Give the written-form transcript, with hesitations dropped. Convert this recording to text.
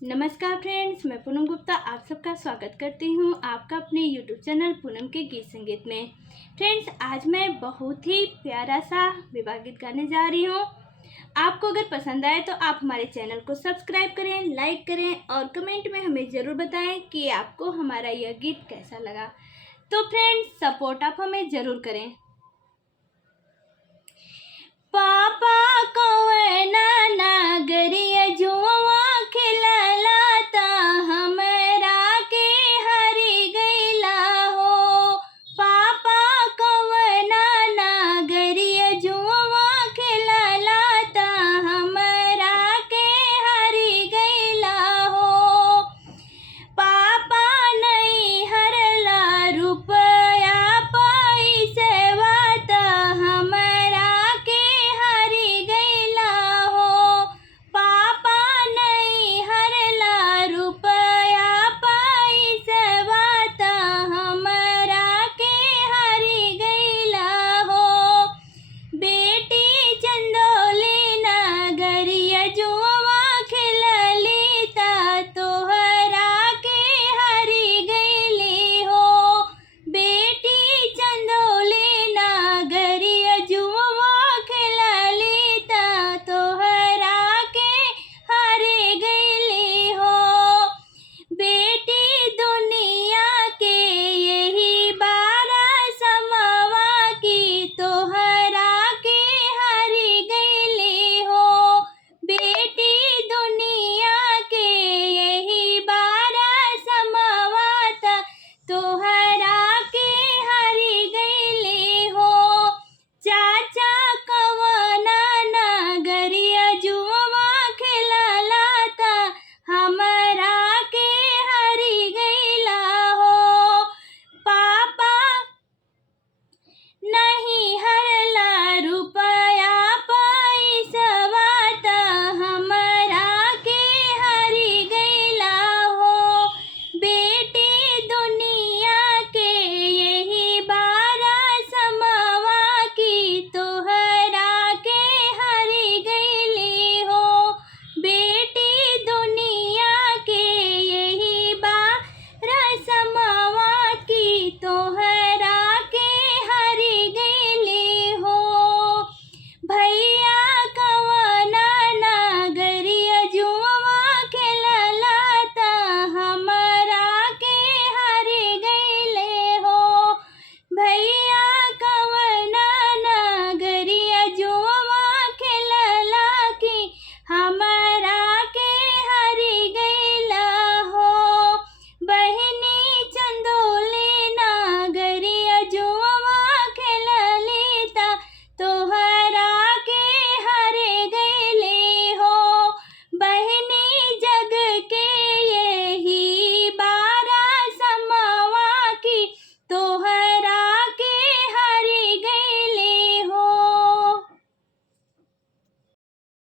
नमस्कार फ्रेंड्स, मैं पूनम गुप्ता आप सबका स्वागत करती हूँ आपका अपने यूट्यूब चैनल पूनम के गीत संगीत में। फ्रेंड्स, आज मैं बहुत ही प्यारा सा विवाह गीत गाने जा रही हूँ। आपको अगर पसंद आए तो आप हमारे चैनल को सब्सक्राइब करें, लाइक करें और कमेंट में हमें ज़रूर बताएं कि आपको हमारा यह गीत कैसा लगा। तो फ्रेंड्स, सपोर्ट आप हमें ज़रूर करें। पापा कौन नागरिया जुआ